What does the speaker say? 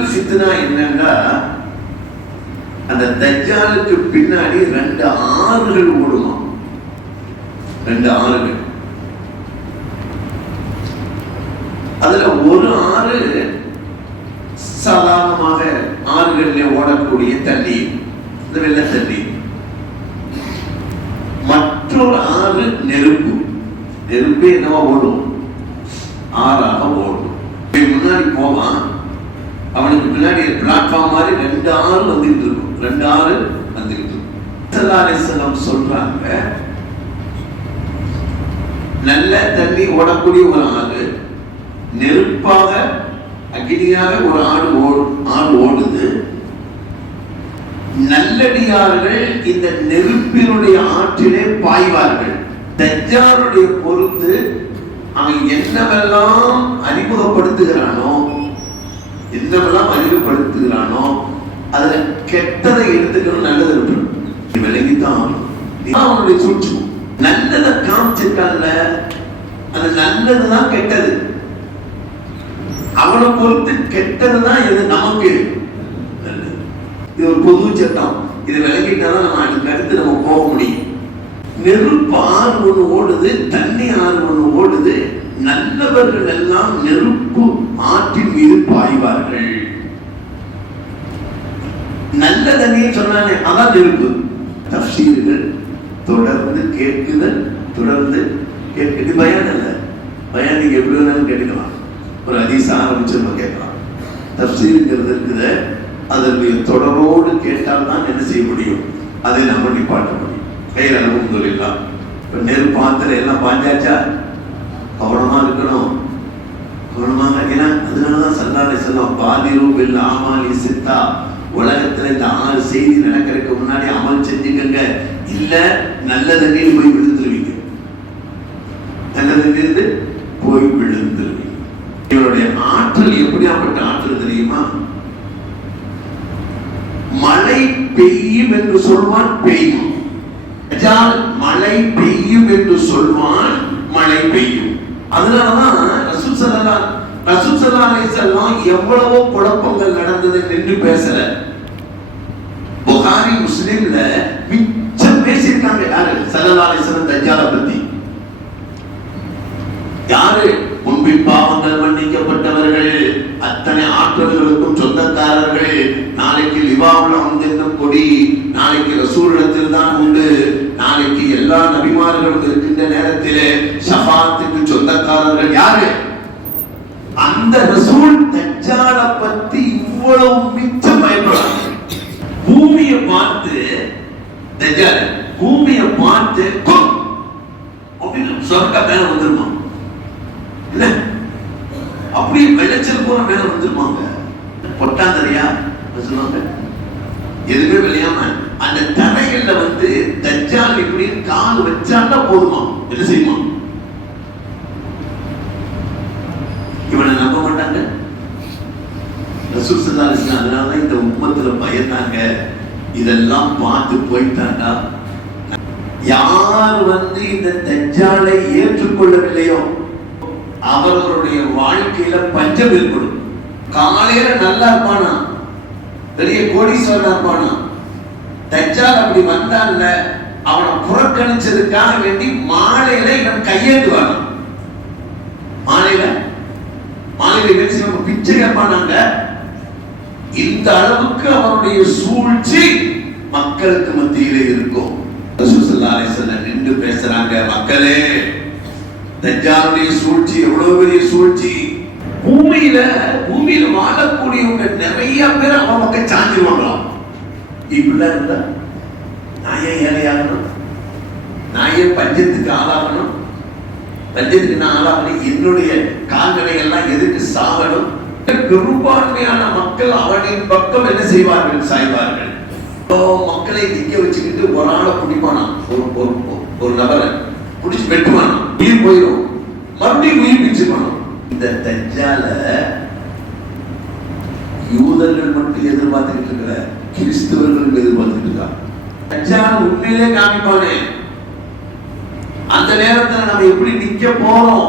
முதல் என்னன்னா அந்த தஜ்ஜாலுக்கு பின்னாடி ரெண்டு ஆறுகள் ஓடுமா? ரெண்டு ஆறுகள். அதுல ஒரு ஆறு சாதாரணமாக ஆறுகளிலே ஓடக்கூடிய தண்ணீர் இந்த வெள்ள தண்ணீர் மற்றொரு ஆறு நெருப்பு. நெருப்பு என்னவா ஓடும்? ஆறாக ஓடும். முன்னாடி போவான். அவனுக்கு பின்னாடி பிளாட்ஃபார்ம் மாதிரி ரெண்டு ஆறு வந்துட்டு இருக்கும் ரெண்டு ஆறு வந்துட்டு இருக்கும் சொல்றாங்க நல்ல தண்ணி ஓடக்கூடிய ஒரு ஆறு நெருப்பாக அக்னியாக ஒரு ஆடு ஓடு ஆடு ஓடுது. நல்லடியார்கள் இந்த நெருப்பினுடைய ஆற்றிலே பாய்வார்கள். தஜ்ஜாலுடைய பொறுத்து அவன் என்னவெல்லாம் அறிமுகப்படுத்துகிறானோ என்னவெல்லாம் அறிமுகப்படுத்துகிறானோ அதுல கெட்டதை எடுத்துக்கணும் நல்லது இருக்கணும் நீ விலகித்தான் அவனுடைய சூழ்ச்சி நல்லதை காமிச்சிருக்கான்ல அது நல்லதுதான் கெட்டது. அவனை பொறுத்து கெட்டதுதான் எது? நமக்கு இது ஒரு பொது சட்டம். இது விலகிட்டாதான் நம்ம அதுக்கு அடுத்து நம்ம போக முடியும். நெருப்பு ஆறு ஒண்ணு ஓடுது தண்ணி ஆறு ஒண்ணு ஓடுது நல்லவர்கள் எல்லாம் நெருப்பு ஆற்றின் மீது பாய்வார்கள் நல்ல தண்ணியை சொன்னானே அதான் நெருப்பு தப்சீர்கள் தொடர்ந்து கேட்குதல் தொடர்ந்து கேட்குது பயான் அல்ல பயான் நீங்க எப்படி வேணாலும் கேட்டுக்கலாம். ஒரு அதிச ஆரம்பிச்சு நம்ம கேட்கலாம். தப்சீருங்கிறது இருக்குது அதனுடைய தொடரோடு கேட்டால் தான் என்ன செய்ய முடியும்? அதை நம்ம நிப்பாட்ட முடியும். கையில் அளவும் தொழிலாம் இப்போ நெருப்பு ஆத்துல எல்லாம் பாஞ்சாச்சா? கவனமாக இருக்கணும். கவனமாக ஏன்னா அதனாலதான் சல்லாலை செல்லம் பாதிரு வெல் ஆமாலி சித்தா. உலகத்துல இந்த ஆறு செய்தி நடக்கிறதுக்கு முன்னாடி அமல் செஞ்சுக்கங்க. இல்ல நல்ல தண்ணீர் போய் விழுந்துருவீங்க. நல்ல தண்ணீர் போய் விழுந்துருவீங்க. இவருடைய ஆற்றல் எப்படியாப்பட்ட ஆற்றல் தெரியுமா? மழை பெய்யும் என்று சொல்வான் பெய்யும். மழை பெய்யும் என்று சொல்வான் மழை பெய்யும். அதனாலதான் ரசூல் சல்லா ரசூல் சல்லா செல்லம் எவ்வளவோ குழப்பங்கள் நடந்தது நின்று பேசல. புகாரி முஸ்லிம்ல மிச்சம் பேசியிருக்காங்க யாரு? சல்லா அலைஹிஸ்ஸலாம் தஜ்ஜால பத்தி. யாரு? முன்பின் பாவங்கள் மன்னிக்கப்பட்டவர்கள் அத்தனை ஆற்றல்களுக்கும் சொந்தக்காரர்கள் நாளைக்கு லிவாவில் வந்திருக்கும் கொடி நாளைக்கு ரசூலிடத்தில் தான் உண்டு நாளைக்கு எல்லா நபிமார்களும் இருக்கின்ற நேரத்திலே சபாத்துக்கு சொந்தக்காரர்கள் யாரு? அந்த ரசூல் தஜ்ஜால பத்தி இவ்வளவு மிச்சம் பயப்படுறாங்க பூமியை பார்த்து தஜ்ஜால் பூமியை பார்த்து கொம்! அப்படின்னு சொர்க்க மேல வந்துருமா? இல்ல. அப்படியே விளைச்சல் போற மேல வந்துருமாங்க. பொட்டாந்தரையா சொல்லுவாங்க. எதுவுமே விளையாம அந்த தரைகள்ல வந்து தஜ்ஜால் இப்படி கால் வச்சாண்டா போதுமா? என்ன செய்யுமா இவனை நம்ப மாட்டாங்க ரசூல் சல்லா அலிஸ்லாம் அதனாலதான் இந்த உம்மத்துல பயந்தாங்க இதெல்லாம் பார்த்து போயிட்டாண்டா யார் வந்து இந்த தஜாலை ஏற்றுக்கொள்ளவில்லையோ அவர்களுடைய வாழ்க்கையில பஞ்சம் ஏற்படும். காலையில நல்லா இருப்பானா? பெரிய கோடீஸ்வரனா இருப்பானா? தஜால் அப்படி வந்தான்ல அவனை புறக்கணிச்சதுக்காக வேண்டி மாலையில இவன் கையேந்துவாங்க மாலையில? மாலையில பேசி நம்ம பிச்சை கேட்பானாங்க. இந்த அளவுக்கு அவருடைய சூழ்ச்சி மக்களுக்கு மத்தியிலே இருக்கும். நின்று பேசுறாங்க மக்களே தஜ்ஜாலுடைய சூழ்ச்சி எவ்வளவு பெரிய சூழ்ச்சி? பூமியில பூமியில வாழக்கூடியவங்க நிறைய பேர் அவன் பக்கம் சாஞ்சிருவாங்களாம். இப்படிலாம் இருந்தா நான் ஏன் ஏழையாகணும். நான் ஏன் பஞ்சத்துக்கு ஆளாகணும். பஞ்சத்துக்கு நான் ஆளாகணும். என்னுடைய கால்நடைகள்லாம் எதுக்கு சாகணும்? பெரும்பான்மையான மக்கள் அவனின் பக்கம் என்ன செய்வார்கள்? சாய்வார்கள். இப்போ மக்களை நிக்க வச்சுக்கிட்டு ஒரு ஆளை பிடிப்பானா ஒரு ஒரு ஒரு நபரை பிடிச்சு வெட்டுவானா? உயிர் போயிடும். மறுபடியும் உயிர் பிச்சுக்கணும் இந்த தஜ்ஜால யூதர்கள் மட்டும் எதிர்பார்த்துக்கிட்டு இருக்கல கிறிஸ்தவர்கள் எதிர்பார்த்துட்டு இருக்கா? தஜ்ஜால உண்மையிலே காமிப்பானே. அந்த நேரத்துல நம்ம எப்படி நிக்க போறோம்?